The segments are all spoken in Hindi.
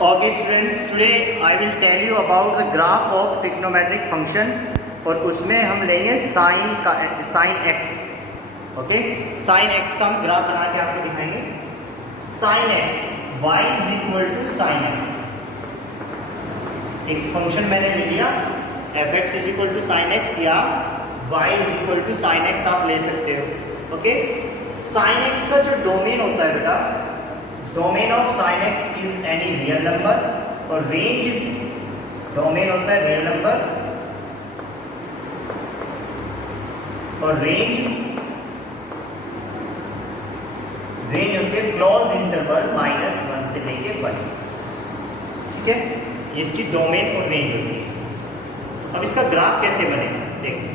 Okay students, today I will tell you about the graph of trigonometric function और उसमें हम लेंगे sin x. Okay, sin x का हम ग्राफ बना के आपको दिखाएंगे. sin x y is equal to sin x. एक फंक्शन मैंने ले लिया f(x) is equal to sin x या y is equal to sin x आप ले सकते हो. ओके, sin x का जो डोमेन होता है बेटा, domain of sin x is any real number और रेंज डोमेन होता है रियल नंबर और रेंज होती है क्लोज इंटरवल -1 से लेके 1. ठीक है, इसकी डोमेन और रेंज होती है. अब इसका ग्राफ कैसे बनेगा देखो.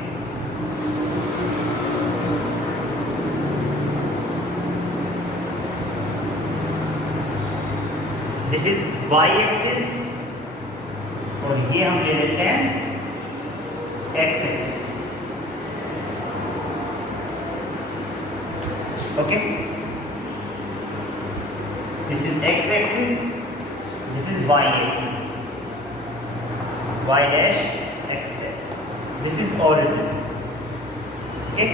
दिस इज y एक्सिस और ये हम ले लेते हैं x axis. Okay, this is x axis, this is y axis, y dash x dash, this is origin. Okay,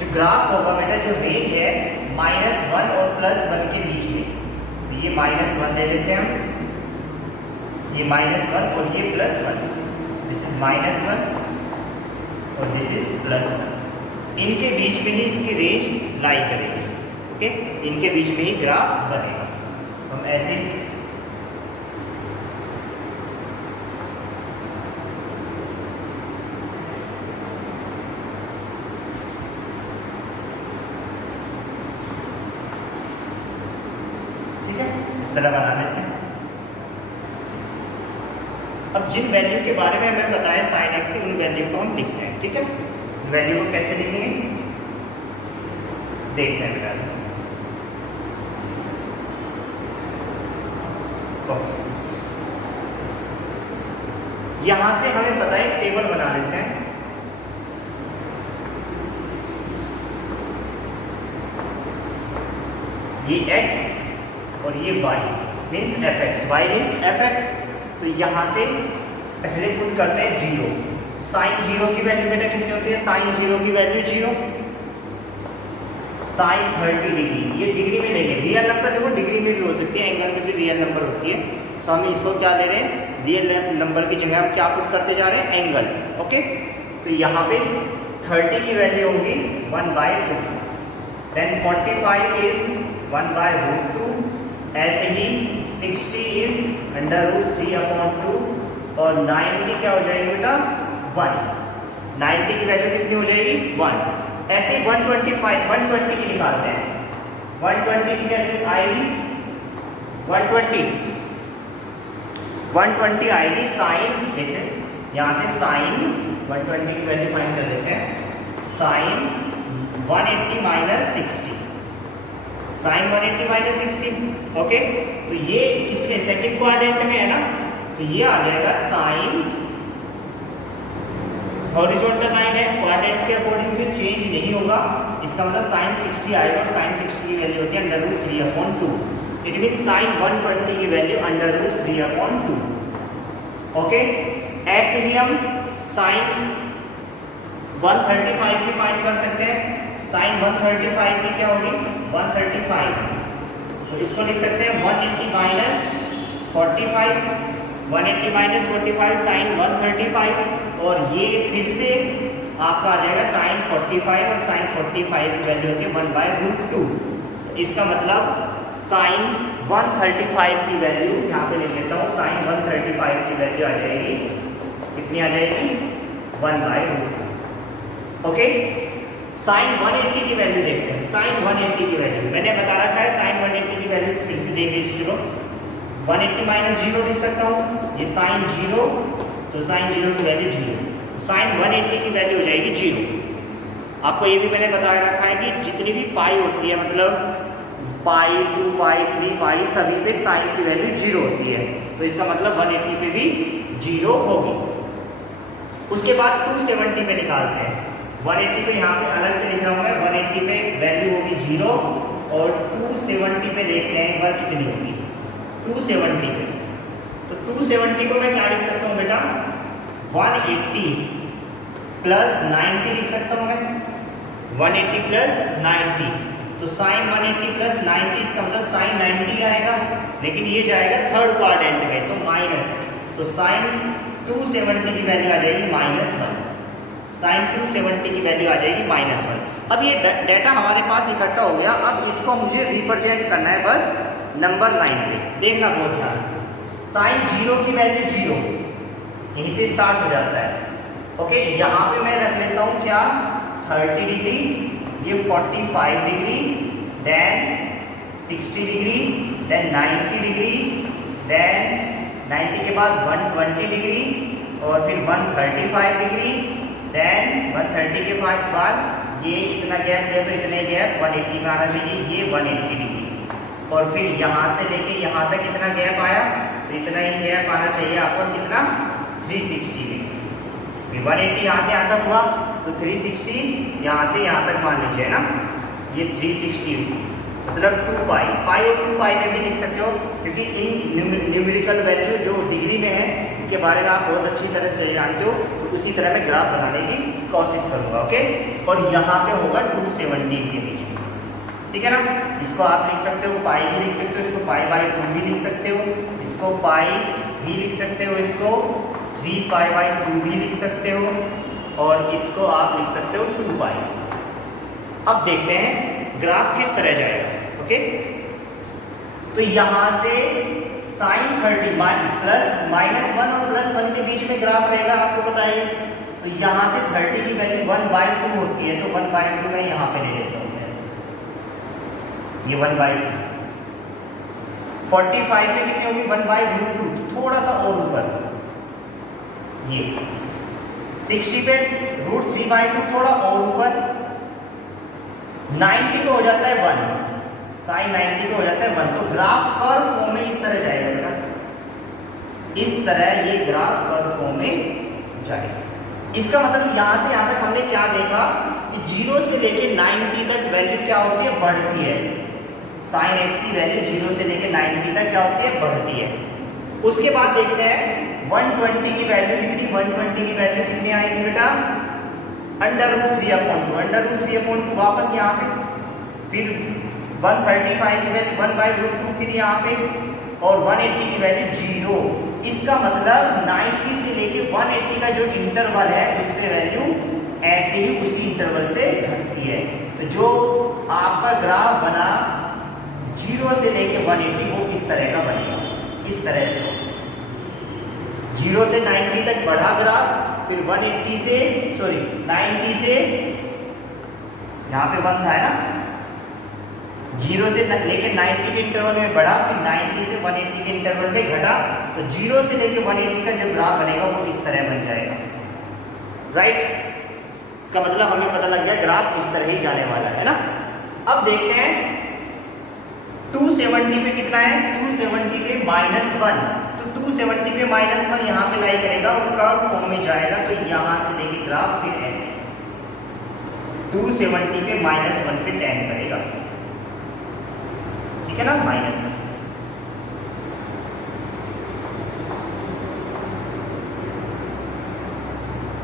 जो ग्राफ होगा बेटा, जो रेंज है -1 और +1 के बीच में, ये -1 ले लेते हैं हम, ये -1 और ये +1, दिस इज -1 और दिस इज +1. इनके बीच में ही इसकी रेंज लाई करेगी. ओके, इनके बीच में ही ग्राफ बनेगा. हम ऐसे इस तरह बना लेते हैं. अब जिन वैल्यू के बारे में हमें बताया sin x की, उन वैल्यू को हम लिखते हैं. ठीक है, वैल्यू को कैसे लिखेंगे देखते हैं बेटा. यहां से हमें पता है टेबल बना लेते हैं. ये x और ये y means fx, y means fx. तो यहाँ से पहले पुट करते हैं 0. sin 0 की वैल्यू बेटा कितनी होती है? sin 0 की वैल्यू 0. sin 30 डिग्री, ये डिग्री में लेंगे. रियल नंबर देखो डिग्री में भी हो सकती है, एंगल में भी रियल नंबर होती है. तो हम इसको क्या ले रहे हैं? रियल नंबर की जगह हम क्या पुट करते जा रहे हैं? एंगल. ओके, तो यहाँ पे 30 की वैल्यू होगी 1/2. Then 45 is 1/√2. ऐसे ही 60 इज √3/2 और 90 क्या हो जाएगी बेटा? 1. 90 की वैल्यू कितनी हो जाएगी? 1. ऐसे 120 की निकालते हैं. 120 की कैसे आएगी? 120 आएगी साइन, देखिए यहाँ से साइन 120 की वैल्यू फाइंड कर लेते हैं. Sign 180 - 60, sign 180 - 60. ओके, तो ये किसमें? सेकंड क्वाड्रेंट में है ना, तो ये आ जाएगा साइन. हॉरिजॉन्टल लाइन है, क्वाड्रेंट के अकॉर्डिंग भी चेंज नहीं होगा. इसका मतलब साइन 60 आएगा और साइन 60 की वैल्यू होती है √3/2. इट मीन साइन 120 की वैल्यू √3/2. ओके, ऐसे ही हम साइन 135 की फाइंड कर सकते हैं. साइन 135 की क्या होगी? 135, तो इसको लिख सकते हैं 180 - 45, 180 - 45 साइन 135. और ये फिर से आपका आ जाएगा साइन 45 और साइन 45 की वैल्यू होती है 1/√2. इसका मतलब साइन 135 की वैल्यू यहाँ पे लिख लेता हूँ. साइन 135 की वैल्यू आ जाएगी, कितनी आ जाएगी? 1/√2. ओके, साइन 180 की वैल्यू देखते हैं. साइन 180 की वैल्यू मैंने बता रखा है. साइन 180 की वैल्यू फिर से देख लीजिए. चलो 180 - 0 लिख सकता हूँ. ये साइन 0, तो साइन 0 की वैल्यू 0. साइन 180 की वैल्यू हो जाएगी 0. आपको ये भी मैंने बता रखा है कि जितनी भी पाई होती है, मतलब पाई, 2 पाई, 3 पाई, सभी पे साइन की वैल्यू 0 होती है. तो इसका मतलब 180 पे भी 0 होगी. उसके बाद 270 पे निकालते हैं. 180 पे यहाँ पे अलग से लिख रहा हूँ मैं. 180 पे वैल्यू होगी 0 और 270 पे देखते हैं एक बार कितनी होगी. 270 पे तो 270 को मैं क्या लिख सकता हूँ बेटा, 180 प्लस 90 लिख सकता हूँ मैं, 180 प्लस 90। तो साइन 180 प्लस 90, इसका मतलब साइन 90 आएगा, लेकिन ये जाएगा थर्ड क्वाड्रेंट में तो माइनस, तो साइन 270 की वैल्यू आ जाएगी -1, साइन 270 की वैल्यू आ जाएगी -1। अब ये डाटा हमारे पास इकट्ठा हो गया, अब इसको मुझे रिप्रेजेंट करना है बस नंबर लाइन पे, देखना बहुत ध्यान से। साइन 0 की वैल्यू 0, यहीं से स्टार्ट हो जाता है। ओके, यहाँ पे मैं रख लेता हूँ क्या, 30 डिग्री, ये 45 degree, then 60 degree, then 90 degree, then 90 के बाद 120 डिग्री, और फिर 135 डिग्री, देन 130 के बाद ये इतना गैप है तो इतने गैप 180 में आना चाहिए, ये 180 डिग्री, और फिर यहाँ से लेके यहाँ तक इतना गैप आया तो इतना ही गैप आना चाहिए आपको, कितना, 360 डिग्री। 180 यहाँ से यहाँ तक हुआ तो 360 यहाँ से यहाँ तक मान लीजिए ना, ये 360 मतलब 2 पाई, पाई और 2 पाई में भी लिख सकते हो, क्योंकि इन न्यूमेरिकल वैल्यू जो डिग्री में है के बारे में आप बहुत अच्छी तरह से जानते हो, तो उसी तरह मैं ग्राफ बनाने की कोशिश करूंगा। ओके, और यहाँ पे होगा 270 के बीच में, ठीक है ना। इसको आप लिख सकते हो पाई भी लिख सकते हो, इसको पाई बाई 2 भी लिख सकते हो, इसको पाई भी लिख सकते हो, इसको 3 पाई बाई 2 भी लिख सकते हो, और इसको आप लिख सकते हो 2 पाई। अब देखते हैं ग्राफ किस तरह जाएगा। ओके, तो यहाँ से साइन 30 प्लस -1 और +1 के बीच में ग्राफ रहेगा, आपको बताइए। तो यहाँ से 30 की वैल्यू 1/2 होती है, तो 1/2 मैं यहाँ पे ले लेता हूँ ऐसे, ये 1/2। 45 में कितनी होगी, 1/√2, थोड़ा सा और ऊपर, ये 60 पे √3/2 थोड़ा और ऊपर, 90 पे हो जाता है 1, साइन 90 पे हो जाता है 1। तो ग्राफ कर्व फॉर्म में इस तरह जाएगा बेटा, इस तरह ये ग्राफ कर्व फॉर्म में जाएगा। इसका मतलब यहाँ से यहाँ तक हमने क्या देखा कि 0 से लेके 90 तक वैल्यू क्या होती है, बढ़ती है। साइन x की वैल्यू 0 से लेके 90 तक क्या होती है, बढ़ती है। उसके बाद देखते हैं 120 की वैल्यू कितनी, 120 की वैल्यू कितनी आएगी बेटा, √3/2, √3/2 वापस यहाँ पे, फिर 135 की वैल्यू 1/√2 फिर यहाँ पे, और 180 की वैल्यू 0। इसका मतलब 90 से लेके 180 का जो इंटरवल है उस पे वैल्यू ऐसे ही उसी इंटरवल से घटती है। तो जो आपका ग्राफ बना 0 से लेके 180 वो इस तरह का बनेगा, इस तरह से 0 से 90 तक बढ़ा ग्राफ, फिर 180 से 90 से, यहाँ पे 1 था ना, 0 से लेके 90 के इंटरवल में बढ़ा, फिर 90 से 180 के इंटरवल में घटा, तो 0 से लेके 180 का जो ग्राफ बनेगा वो इस तरह बन जाएगा। राइट, इसका मतलब हमें पता लग गया ग्राफ इस तरह ही जाने वाला है ना। अब देखते हैं 270 पे कितना है, 270 पे -1, तो 270 पे -1 यहाँ पे लाई करेगा और कर्व फॉर्म में जाएगा, तो यहाँ से लेके ग्राफ फिर ऐसे 270 पे -1 पे टेंड करेगा, ठीक है ना, -1।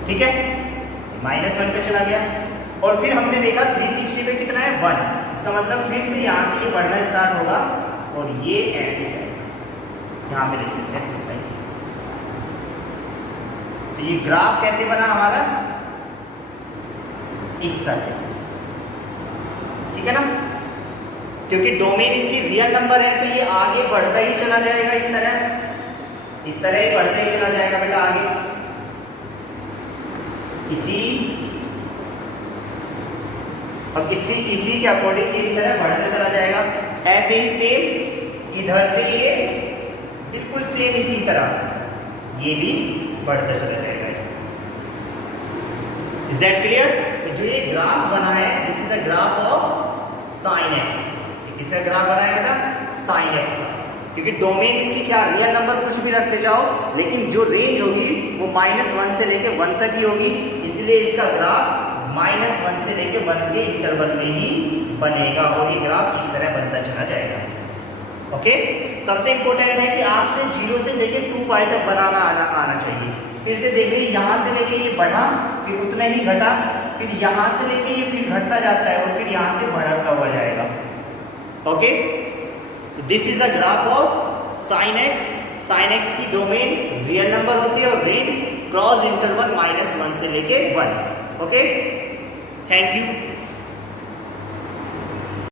ठीक है, -1 पे चला गया, और फिर हमने देखा 360 पे कितना है, 1। इसका मतलब फिर से यहाँ से ये बढ़ना स्टार्ट होगा और ये ऐसे जाएगा, यहाँ पे लिख लेते हैं। तो ये ग्राफ कैसे बना हमारा, इस तरह से, ठीक है ना, क्योंकि डोमेन इसकी रियल नंबर है तो ये आगे बढ़ता ही चला जाएगा, इस तरह ही बढ़ता ही चला जाएगा बेटा आगे, इसी के अकॉर्डिंग इस तरह बढ़ता चला जाएगा। ऐसे ही सेम इधर से ये बिल्कुल सेम इसी तरह ये भी बढ़ता चला जाएगा ऐसे। Is that clear? जो ये ग्राफ बना है this is the graph of sine x. किसका ग्राफ बना है बेटा? साइन एक्स का, क्योंकि डोमेन इसकी क्या रियल नंबर कुछ भी रखते जाओ लेकिन जो रेंज होगी वो -1 से लेके 1 तक ही होगी, इसलिए इसका ग्राफ -1 से लेके 1 के इंटरवल में ही बनेगा और ये ग्राफ इस तरह बनता चला जाएगा। ओके, सबसे इंपॉर्टेंट है कि आपसे 0 से लेके 2 तक बनाना आना चाहिए। फिर से देखिए, यहाँ से लेके ये बढ़ा, फिर उतना ही घटा, फिर यहाँ से लेके ये फिर घटता जाता है और फिर यहाँ से बढ़ता हुआ जाएगा। Okay, this is the graph of sine x. Sine x की डोमेन रियल नंबर होती है और रेंज क्रॉस इंटरवल -1 से लेके 1। Okay, thank you.